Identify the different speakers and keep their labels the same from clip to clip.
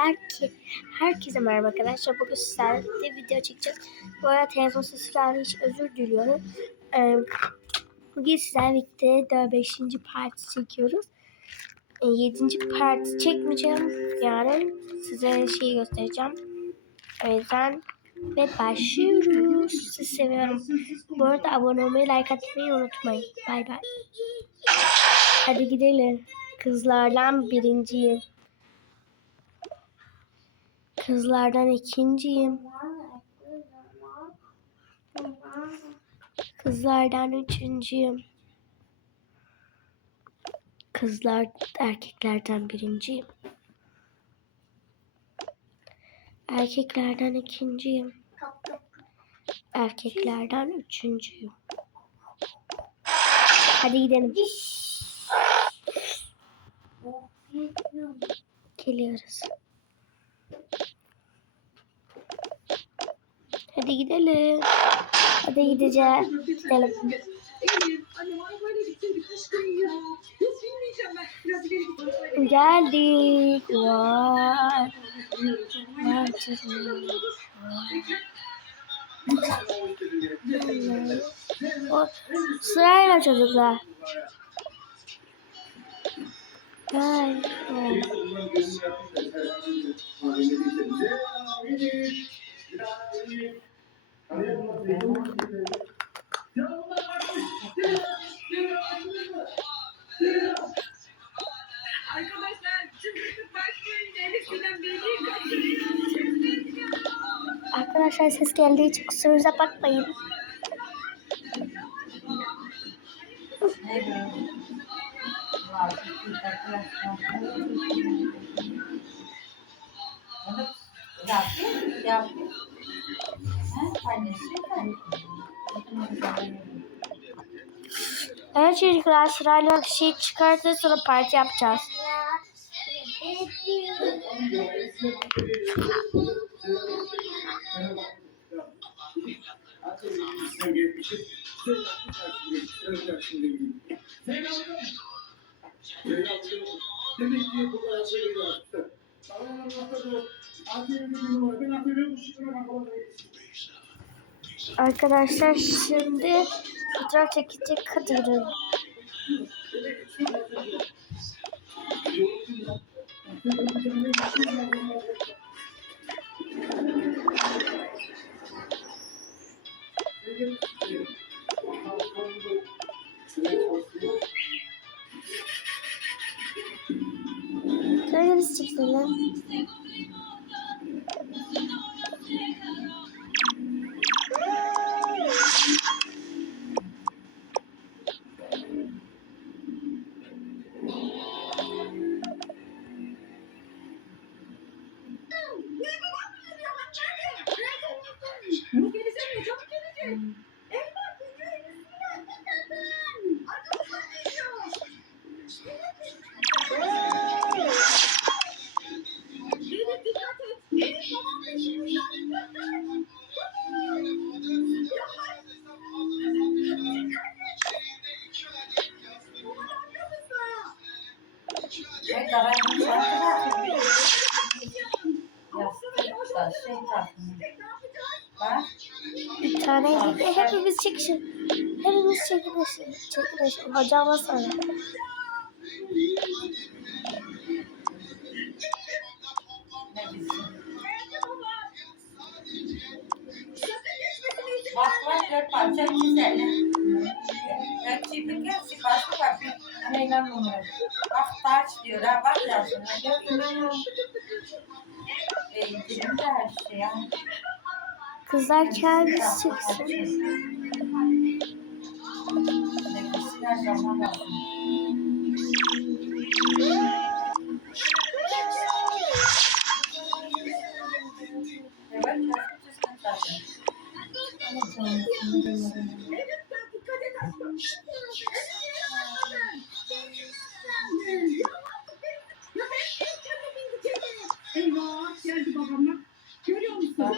Speaker 1: herke, herkese merhaba arkadaşlar. Bugün sizlerle de video çekeceğiz. Bu arada telefon sesi geldiği için özür diliyorum. Ee, bugün sizlerle birlikte 5. parti çekiyoruz. 7. parti çekmeyeceğim. Yarın size şeyi göstereceğim. O yüzden ve başlıyoruz. Sizi seviyorum. Bu arada abone olmayı, like atmayı unutmayın. Bay bay. Hadi gidelim. Kızlardan birinciyim. Kızlardan ikinciyim. Kızlardan üçüncüyüm. Kızlar erkeklerden birinciyim. Erkeklerden ikinciyim. Erkeklerden üçüncüyüm. Hadi gidelim. Geliyoruz. Hadi gidelim. Hadi gideceğiz. Gidelim. Geldik. Vay. O, sırayla çocuklar. Vay. Vay. Ses geldiği için kusurumuza bakmayın. Evet çocuklar sırayla şey çıkarsa sonra parti yapacağız.
Speaker 2: Demek
Speaker 1: Arkadaşlar şimdi fotoğraf çekecek Kadir'in. Bir tane e, hepimiz çekişin. Hepimiz çekilişin. Çekilişin. Hocama sonra.
Speaker 3: Bak bak dört parça güzel. Ya çiftlik hepsi başka başka. Bak taç diyor ha bak yazın. E, indirim de her şey ya.
Speaker 1: Kızlar kendisi çıksın.
Speaker 3: Nefesin her zaman lazım.
Speaker 4: Eyvah geldi babamla. Görüyor musun?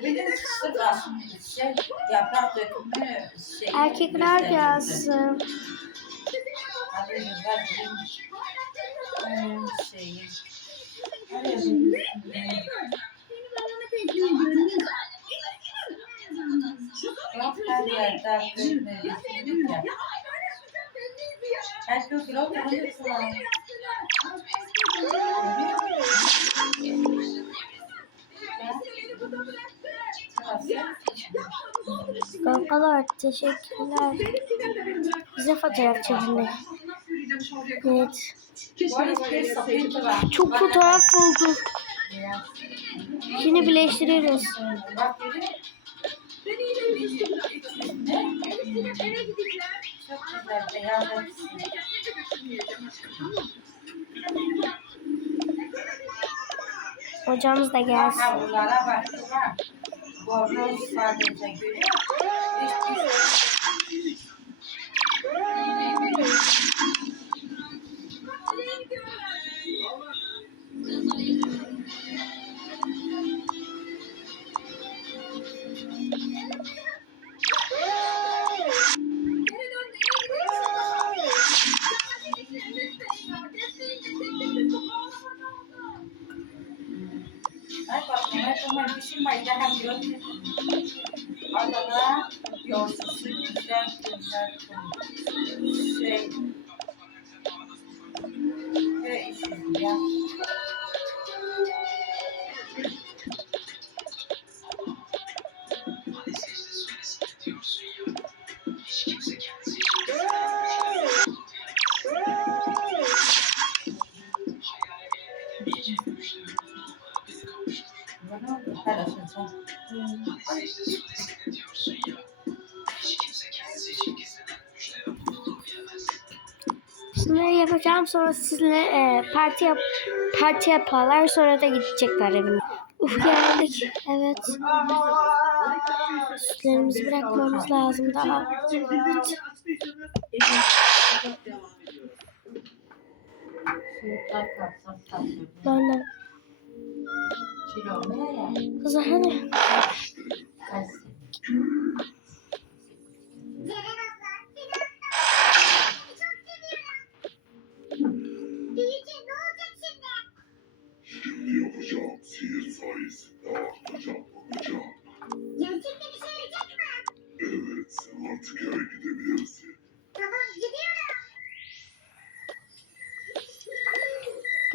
Speaker 3: Tüpünün sırası şey, yaprak dökümü şey.
Speaker 1: Erkekler gelsin.
Speaker 3: Bir şeyi.
Speaker 1: Kankalar teşekkürler. Bize fotoğraf çekildi. Evet. Çok fotoğraf oldu. Şimdi
Speaker 3: hepsi.
Speaker 1: Hocamız da gelsin.
Speaker 3: Düşünmeyin de hem gördüm. Adana yolcusu güzel güzel şey. Ne işin ya?
Speaker 1: Şimdi yapacağım sonra sizinle e, parti yap parti yaparlar sonra da gidecekler evine. Uf geldik. Evet. Sütlerimizi bırakmamız lazım daha.
Speaker 3: Ne ya?
Speaker 1: Kızlar hadi.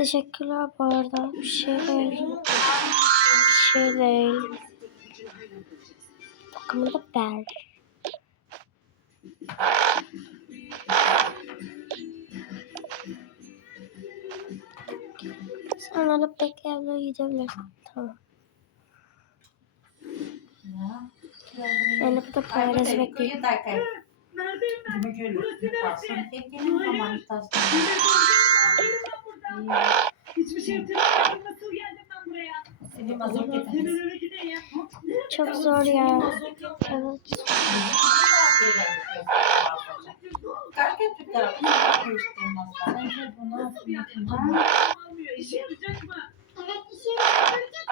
Speaker 1: Teşekkürler bu arada. Bir şey değil. Bir şey değil. Bakımı da ver. Sen alıp bekleyebilir gidebilirsin. Tamam. Ben de burada Poyraz'ı bekleyeyim.
Speaker 3: Demek öyle. Kalsın. Tekkenin romantasını.
Speaker 4: Hiçbir hatırlamıyorum. Nasıl geldim ben buraya?
Speaker 3: Seni mazot getiririz.
Speaker 4: Hemen eve gideyim.
Speaker 1: Çok zor ya. Evet.
Speaker 4: İşe yarayacak mı?
Speaker 5: Evet işe yarayacak.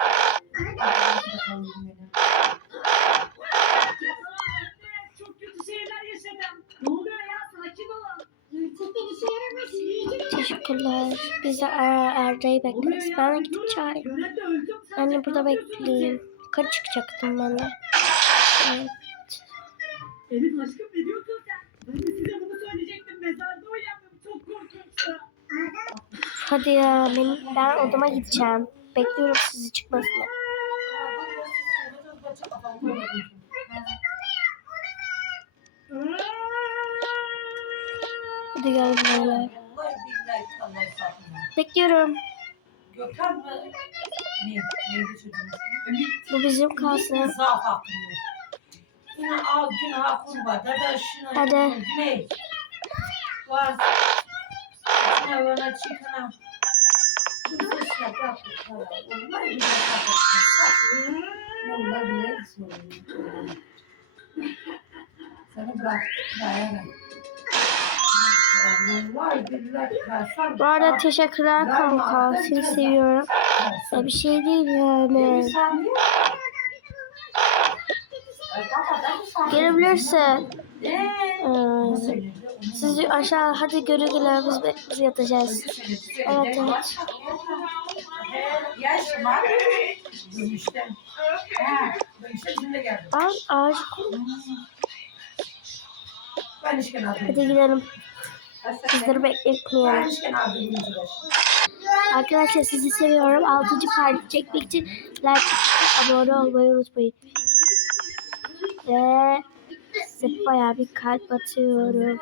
Speaker 1: Teşekkürler. Biz de Erda'yı bekleriz. Ben de gidip çağırayım. Ben de burada bekleyeyim. Yukarı çıkacaktım ben de. Evet.
Speaker 4: Elif aşkım ne diyorsun sen? Ben de size bunu söyleyecektim. Mezarda uyandım. Çok korkunçtu.
Speaker 1: Hadi ya benim, ben odama gideceğim. Bekliyorum sizi çıkmasını. Hadi gelin beyler. Bekliyorum.
Speaker 3: Gökhan mı? Ne? Neydi çocuğun
Speaker 1: Bu bizim kalsın.
Speaker 3: Zaaf hakkında. Yine al günah kurba. Dada şuna.
Speaker 1: Hadi.
Speaker 3: Bana söylüyor. Seni bırak. Dayanın.
Speaker 1: Bu arada teşekkürler kanka. Seni seviyorum. Ya bir şey değil yani.
Speaker 3: Gelebilirsin.
Speaker 1: Eee.
Speaker 3: Ee, siz aşağı hadi güle güle biz, biz yatacağız. Evet evet. Al ağaç. Hadi gidelim. Sizleri
Speaker 1: gümüşü.
Speaker 3: Arkadaşlar sizi seviyorum. 6. parti çekmek için like abone olmayı unutmayın. Ve size bayağı bir kalp atıyorum.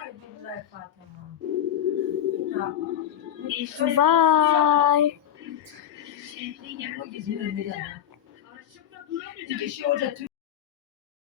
Speaker 3: Bye.
Speaker 4: Karşımda